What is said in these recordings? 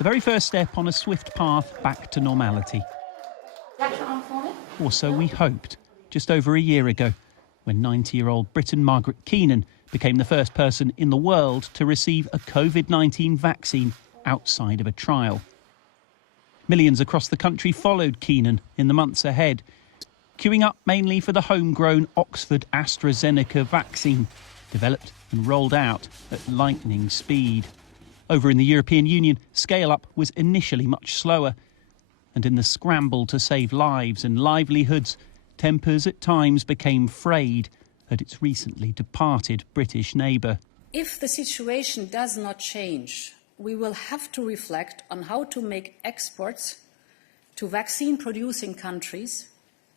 The very first step on a swift path back to normality. Or so we hoped, just over a year ago, when 90-year-old Briton Margaret Keenan became the first person in the world to receive a COVID-19 vaccine outside of a trial. Millions across the country followed Keenan in the months ahead, queuing up mainly for the homegrown Oxford AstraZeneca vaccine, developed and rolled out at lightning speed. Over in the European Union, scale-up was initially much slower, and in the scramble to save lives and livelihoods, tempers at times became frayed at its recently departed British neighbour. If the situation does not change, we will have to reflect on how to make exports to vaccine-producing countries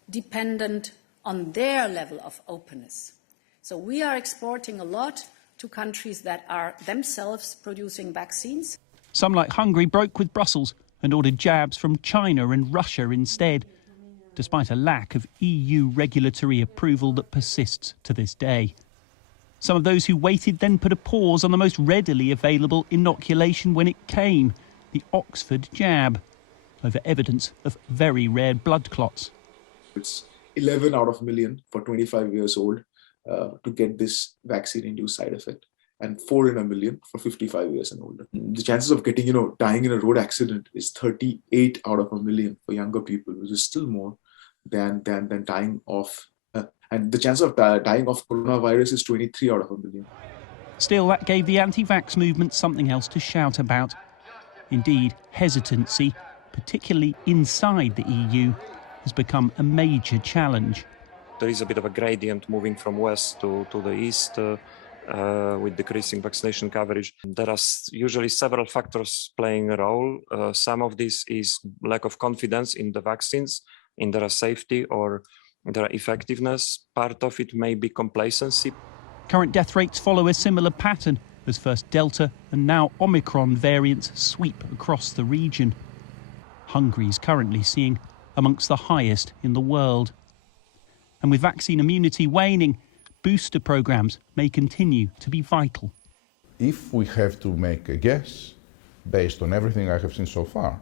dependent on their level of openness. So we are exporting a lot to countries that are themselves producing vaccines. Some, like Hungary, broke with Brussels and ordered jabs from China and Russia instead, despite a lack of EU regulatory approval that persists to this day. Some of those who waited then put a pause on the most readily available inoculation when it came, the Oxford jab, over evidence of very rare blood clots. It's 11 out of a million for 25 years old to get this vaccine-induced side effect, and 4 in a million for 55 years and older. The chances of getting, dying in a road accident is 38 out of a million for younger people, which is still more than dying of, and the chance of dying of coronavirus is 23 out of a million. Still, that gave the anti-vax movement something else to shout about. Indeed, hesitancy, particularly inside the EU, has become a major challenge. There is a bit of a gradient moving from west to the east with decreasing vaccination coverage. There are usually several factors playing a role. Some of this is lack of confidence in the vaccines, in their safety or their effectiveness. Part of it may be complacency. Current death rates follow a similar pattern as first Delta and now Omicron variants sweep across the region. Hungary is currently seeing amongst the highest in the world. And with vaccine immunity waning, booster programmes may continue to be vital. If we have to make a guess, based on everything I have seen so far,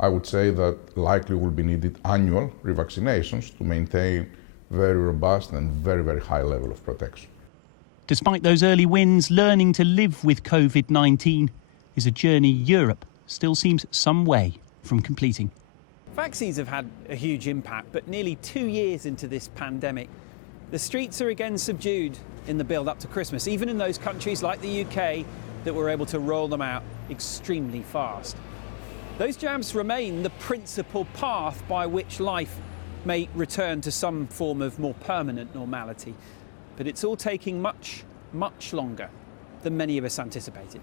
I would say that likely will be needed annual revaccinations to maintain very robust and very, very high level of protection. Despite those early wins, learning to live with COVID-19 is a journey Europe still seems some way from completing. Vaccines have had a huge impact, but nearly 2 years into this pandemic, the streets are again subdued in the build-up to Christmas, even in those countries like the UK that were able to roll them out extremely fast. Those jabs remain the principal path by which life may return to some form of more permanent normality, but it's all taking much, much longer than many of us anticipated.